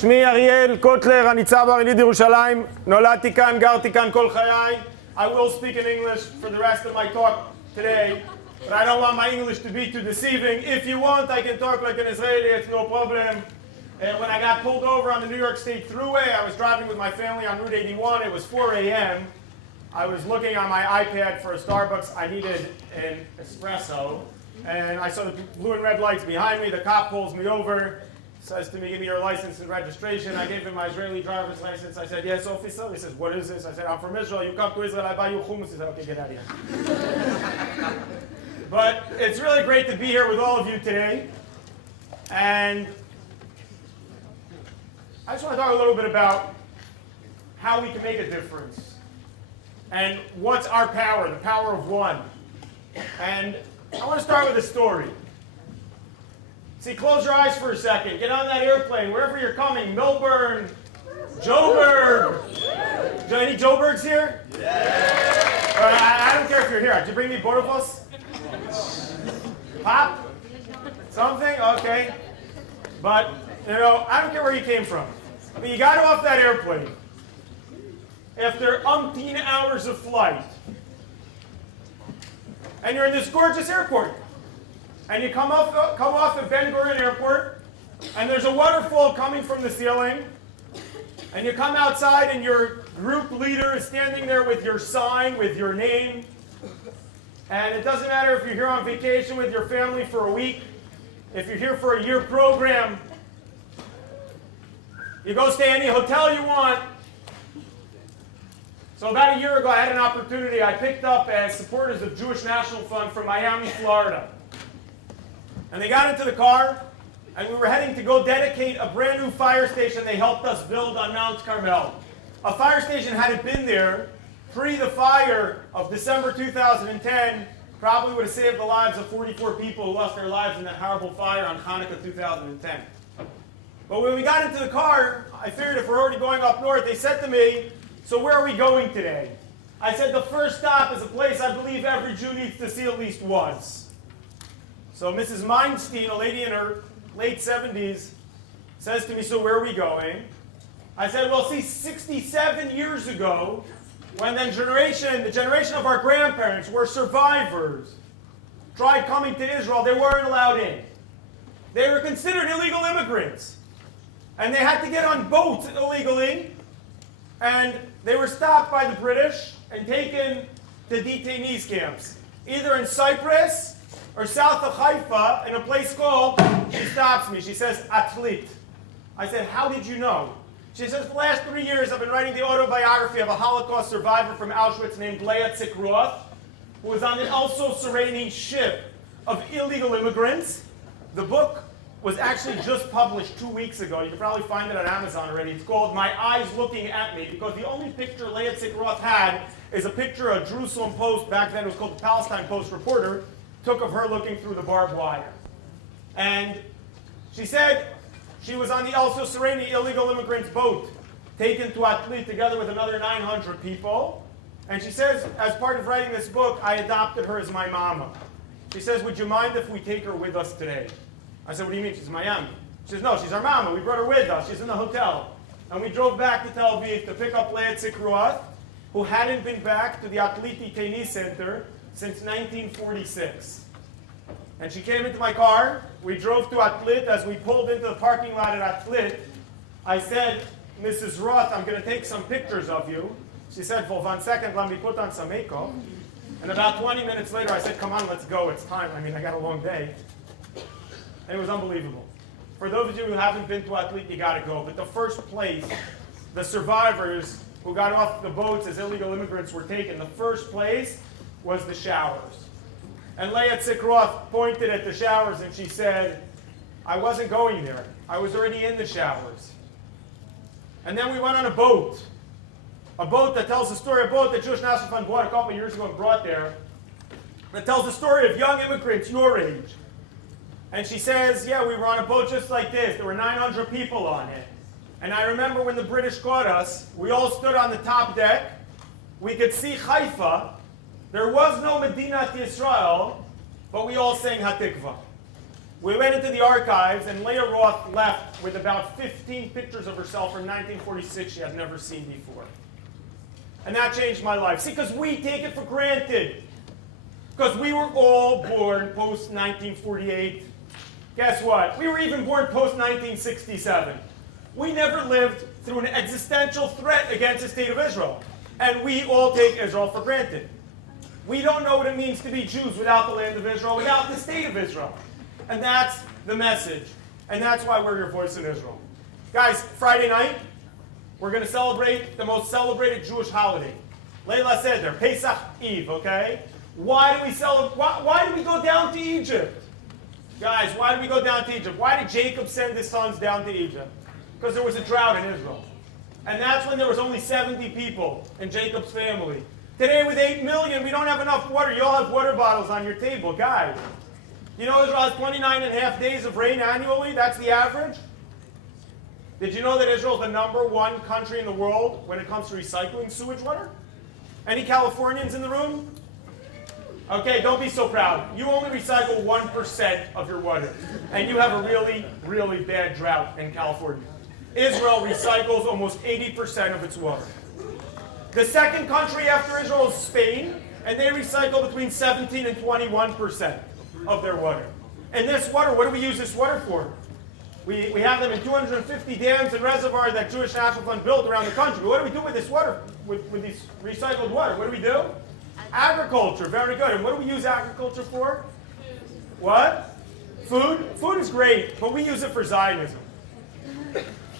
שמי אריאל קוטלר, אני ניצב יליד ירושלים, נולדתי כאן, גרתי כאן כל חיי. I will speak in English for the rest of my talk today, but I don't want my English to be too deceiving. If you want, I can talk like an Israeli, it's no problem. When I got pulled over on the New York State Thruway, I was driving with my family on Route 81. It was 4 a.m. I was looking on my iPad for a Starbucks. I needed an espresso. And I saw the blue and red lights behind me. The cop pulls me over, says to me, give me your license and registration. I gave him my Israeli driver's license. I said, yes, officer. He says, what is this? I said, I'm from Israel. You come to Israel, I buy you hummus. He said, okay, get out of here. But it's really great to be here with all of you today. And I just want to talk a little bit about how we can make a difference. And what's our power, the power of one. And I want to start with a story. See, close your eyes for a second. Get on that airplane, wherever you're coming. Melbourne, Joburg. Any Joburgs here? Yeah. I don't care if you're here. Did you bring me Borvos? Pop? Something? Okay. But, you know, I don't care where you came from. I mean, you got off that airplane after umpteen hours of flight. And you're in this gorgeous airport. And you come off at Ben Gurion Airport, and there's a waterfall coming from the ceiling. And you come outside, and your group leader is standing there with your sign, with your name. And it doesn't matter if you're here on vacation with your family for a week, if you're here for a year program, you go stay any hotel you want. So about a year ago, I had an opportunity. I picked up as supporters of Jewish National Fund from Miami, Florida. And they got into the car, and we were heading to go dedicate a brand new fire station they helped us build on Mount Carmel. A fire station, had it been there, pre the fire of December 2010, probably would have saved the lives of 44 people who lost their lives in that horrible fire on Hanukkah 2010. But when we got into the car, I figured if we're already going up north, they said to me, so where are we going today? I said the first stop is a place I believe every Jew needs to see at least once. So Mrs. Meinstein, a lady in her late 70s, says to me, so where are we going? I said, well, see, 67 years ago, when the generation of our grandparents were survivors, tried coming to Israel, they weren't allowed in. They were considered illegal immigrants. And they had to get on boats illegally, and they were stopped by the British and taken to detainees camps, either in Cyprus or south of Haifa, in a place called, she stops me, she says, Atlit. I said, how did you know? She says, the last 3 years I've been writing the autobiography of a Holocaust survivor from Auschwitz named Leah Tzikroth, who was on the also Serene ship of illegal immigrants. The book was actually just published 2 weeks ago. You can probably find it on Amazon already. It's called My Eyes Looking at Me, because the only picture Leah Tzikroth had is a picture a Jerusalem Post, back then it was called the Palestine Post reporter, took of her looking through the barbed wire. And she said she was on the also Serene illegal immigrants boat, taken to Atlit together with another 900 people. And she says, as part of writing this book, I adopted her as my mama. She says, would you mind if we take her with us today? I said, what do you mean? She's in Miami. She says, no, she's our mama. We brought her with us. She's in the hotel. And we drove back to Tel Aviv to pick up Leah Tzikroth, who hadn't been back to the Atlit Detainee Center since 1946. And she came into my car. We drove to Atlit. As we pulled into the parking lot at Atlit, I said, Mrs. Roth, I'm going to take some pictures of you. She said, for 1 second, let me put on some makeup. And about 20 minutes later, I said, come on, let's go. It's time. I mean, I got a long day. And it was unbelievable. For those of you who haven't been to Atlit, you got to go. But the first place, the survivors who got off the boats as illegal immigrants were taken, the first place was the showers. And Leah Tzikroth pointed at the showers and she said, I wasn't going there. I was already in the showers. And then we went on a boat that tells the story, a boat that Jewish National Fund bought a couple of years ago and brought there, that tells the story of young immigrants your age. And she says, yeah, we were on a boat just like this. There were 900 people on it. And I remember when the British caught us, we all stood on the top deck. We could see Haifa. There was no Medinat Yisrael, but we all sang Hatikva. We went into the archives, and Leah Roth left with about 15 pictures of herself from 1946 she had never seen before. And that changed my life. See, because we take it for granted. Because we were all born post-1948. Guess what? We were even born post-1967. We never lived through an existential threat against the state of Israel. And we all take Israel for granted. We don't know what it means to be Jews without the land of Israel, without the state of Israel. And that's the message. And that's why we're your voice in Israel. Guys, Friday night, we're going to celebrate the most celebrated Jewish holiday. Leila Seder, Pesach Eve, okay? Why do we celebrate? Why do we go down to Egypt? Guys, why did we go down to Egypt? Why did Jacob send his sons down to Egypt? Because there was a drought in Israel. And that's when there was only 70 people in Jacob's family. Today with 8 million, we don't have enough water. You all have water bottles on your table. Guys, you know Israel has 29 and a half days of rain annually? That's the average. Did you know that Israel is the #1 country in the world when it comes to recycling sewage water? Any Californians in the room? Okay, don't be so proud. You only recycle 1% of your water. And you have a really, really bad drought in California. Israel recycles almost 80% of its water. The second country after Israel is Spain, and they recycle between 17 and 21% of their water. And this water, what do we use this water for? We have them in 250 dams and reservoirs that Jewish National Fund built around the country. What do we do with this water, with this recycled water? What do we do? Agriculture, very good. And what do we use agriculture for? What? Food? Food is great, but we use it for Zionism.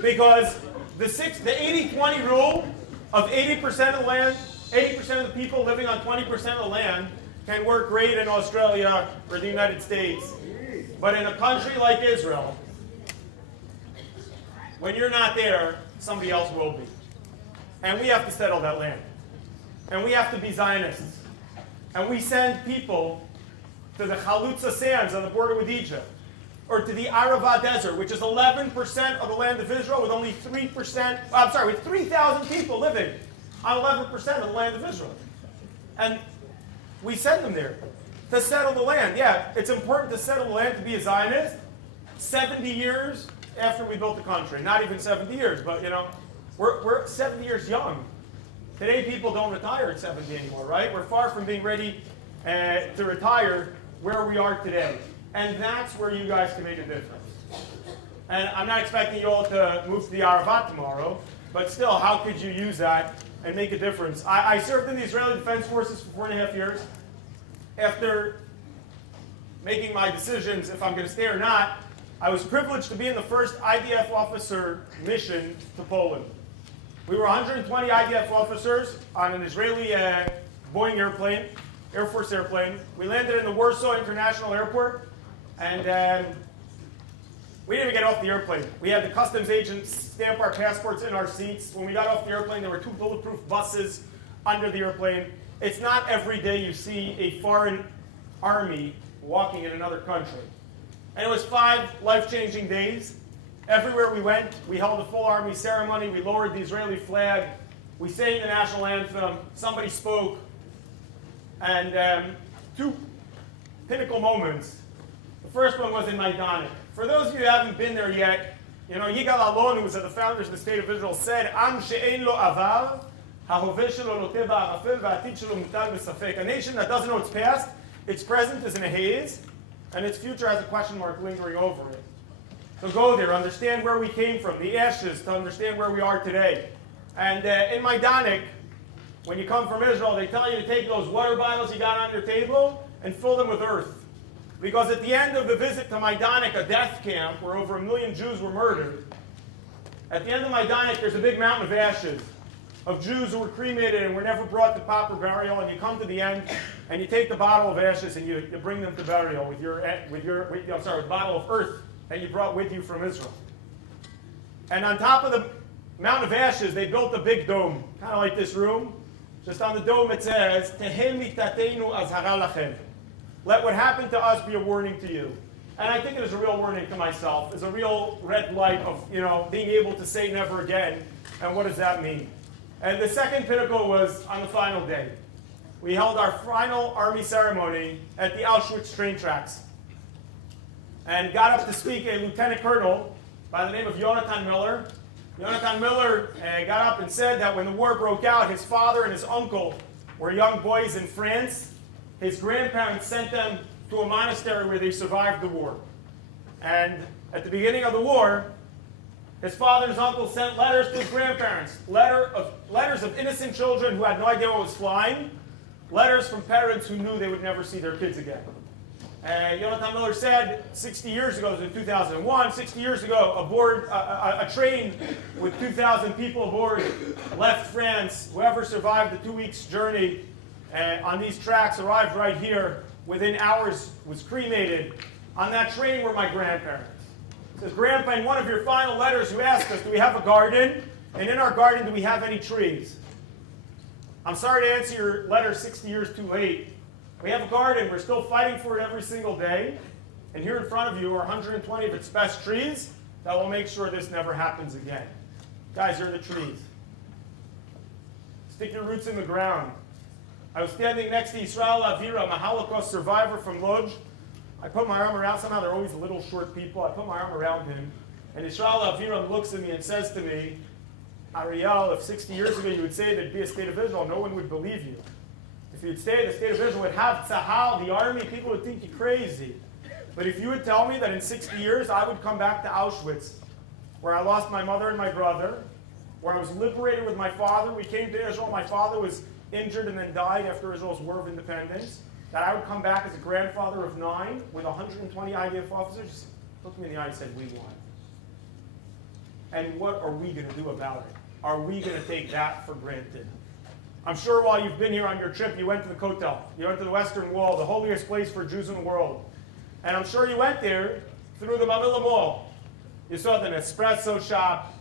Because the 80-20 rule of 80% of the land, 80% of the people living on 20% of the land can work great in Australia or the United States. But in a country like Israel, when you're not there, somebody else will be. And we have to settle that land. And we have to be Zionists. And we send people to the Chalutza sands on the border with Egypt, or to the Arava desert, which is 11% of the land of Israel, with only 3%, with 3,000 people living on 11% of the land of Israel. And we send them there to settle the land. Yeah, it's important to settle the land to be a Zionist. 70 years after we built the country. Not even 70 years, but you know, we're 70 years young. Today people don't retire at 70 anymore, right? We're far from being ready to retire where we are today. And that's where you guys can make a difference. And I'm not expecting you all to move to the Aravat tomorrow, but still, how could you use that and make a difference? I served in the Israeli Defense Forces for 4.5 years. After making my decisions if I'm going to stay or not, I was privileged to be in the first IDF officer mission to Poland. We were 120 IDF officers on an Israeli Boeing airplane, Air Force airplane. We landed in the Warsaw International Airport, and we didn't even get off the airplane. We had the customs agents stamp our passports in our seats. When we got off the airplane, there were 2 bulletproof buses under the airplane. It's not every day you see a foreign army walking in another country. And it was 5 life-changing days. Everywhere we went, we held a full army ceremony. We lowered the Israeli flag. We sang the national anthem. Somebody spoke. And 2 pinnacle moments. The first one was in Majdanek. For those of you who haven't been there yet, you know, Yigal Allon, who was one of the founders of the State of Israel, said, Am she'ein lo avar, ha'hoveh shelo loteh ba'arafel, va'atid shelo mutal b'safek. A nation that doesn't know its past, its present is in a haze, and its future has a question mark lingering over it. So go there, understand where we came from, the ashes, to understand where we are today. And in Majdanek, when you come from Israel, they tell you to take those water bottles you got on your table and fill them with earth. Because at the end of the visit to Majdanek, a death camp where over 1 million Jews were murdered, at the end of Majdanek, there's a big mountain of ashes of Jews who were cremated and were never brought to proper burial. And you come to the end, and you take the bottle of ashes and you bring them to burial with a bottle of earth that you brought with you from Israel. And on top of the mountain of ashes, they built a big dome, kind of like this room. Just on the dome it says, Tehem mitateinu azhara lachem. Let what happened to us be a warning to you. And I think it is a real warning to myself. It's a real red light of, you know, being able to say never again. And what does that mean? And the second pinnacle was on the final day. We held our final army ceremony at the Auschwitz train tracks. and got up to speak a lieutenant colonel by the name of Jonathan Miller. Jonathan Miller got up and said that when the war broke out, his father and his uncle were young boys in France. His grandparents sent them to a monastery where they survived the war. And at the beginning of the war, his father and his uncle sent letters to his grandparents, letters of innocent children who had no idea what was flying, letters from parents who knew they would never see their kids again. Jonathan Miller said 60 years ago, it was in 2001, 60 years ago, aboard a train with 2,000 people aboard left France. Whoever survived the 2 weeks journey on these tracks arrived right here. Within hours was cremated. On that train were my grandparents. He says, Grandpa, in one of your final letters you asked us, do we have a garden? And in our garden, do we have any trees? I'm sorry to answer your letter 60 years too late. We have a garden. We're still fighting for it every single day. And here in front of you are 120 of its best trees that will make sure this never happens again. Guys, you're the trees. Stick your roots in the ground. I was standing next to Israel Avira, a Holocaust survivor from Lodz. I put my arm around, somehow they're always little short people. I put my arm around him. And Israel Avira looks at me and says to me, Ariel, if 60 years ago you would say there'd be a state of Israel, no one would believe you. If you'd say the state of Israel would have Tzahal, the army, people would think you crazy. But if you would tell me that in 60 years I would come back to Auschwitz, where I lost my mother and my brother, where I was liberated with my father, we came to Israel, my father was injured and then died after Israel's War of Independence, that I would come back as a grandfather of 9 with 120 IDF officers, looked me in the eye and said, we won. And what are we going to do about it? Are we going to take that for granted? I'm sure while you've been here on your trip, you went to the Kotel, you went to the Western Wall, the holiest place for Jews in the world. And I'm sure you went there through the Mamilla Mall. You saw the Nespresso shop,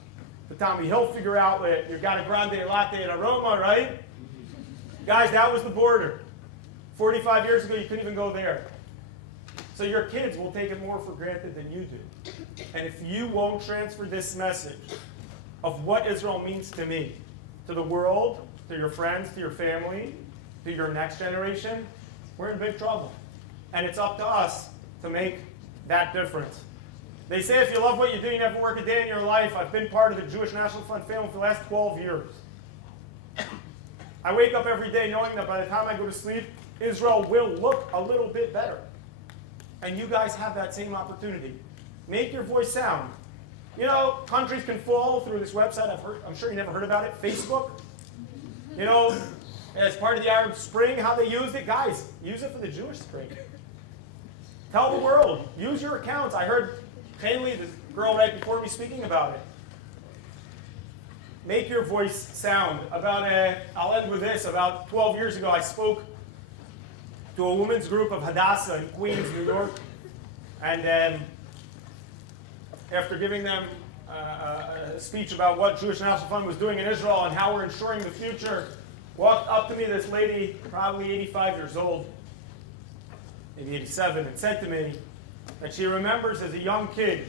the Tommy Hilfiger outlet, you got a grande latte at Aroma, right? Guys, that was the border. 45 years ago, you couldn't even go there. So your kids will take it more for granted than you do. And if you won't transfer this message of what Israel means to me, to the world, to your friends, to your family, to your next generation, we're in big trouble. And it's up to us to make that difference. They say if you love what you do, you never work a day in your life. I've been part of the Jewish National Fund family for the last 12 years. I wake up every day knowing that by the time I go to sleep, Israel will look a little bit better. And you guys have that same opportunity. Make your voice sound. You know, countries can fall through this website. I'm sure you never heard about it, Facebook. You know, as part of the Arab Spring, how they used it. Guys, use it for the Jewish Spring. Tell the world. Use your accounts. I heard Hanley, the girl right before me, speaking about it. Make your voice sound. I'll end with this. About 12 years ago, I spoke to a women's group of Hadassah in Queens, New York. And after giving them a speech about what Jewish National Fund was doing in Israel and how we're ensuring the future, walked up to me this lady, probably 85 years old, maybe 87, and said to me that she remembers as a young kid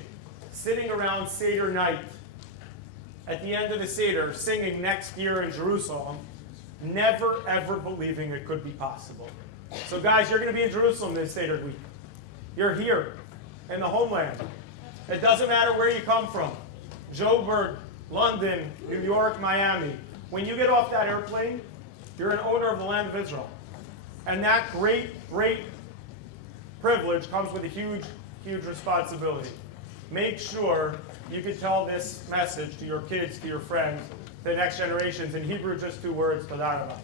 sitting around Seder night at the end of the Seder, singing Next Year in Jerusalem, never ever believing it could be possible. So guys, you're going to be in Jerusalem this Seder week. You're here in the homeland. It doesn't matter where you come from. Joburg, London, New York, Miami. When you get off that airplane, you're an owner of the land of Israel. And that great, great privilege comes with a huge, huge responsibility. Make sure you can tell this message to your kids, to your friends, to the next generations. In Hebrew, just 2 words, Todah Rabah.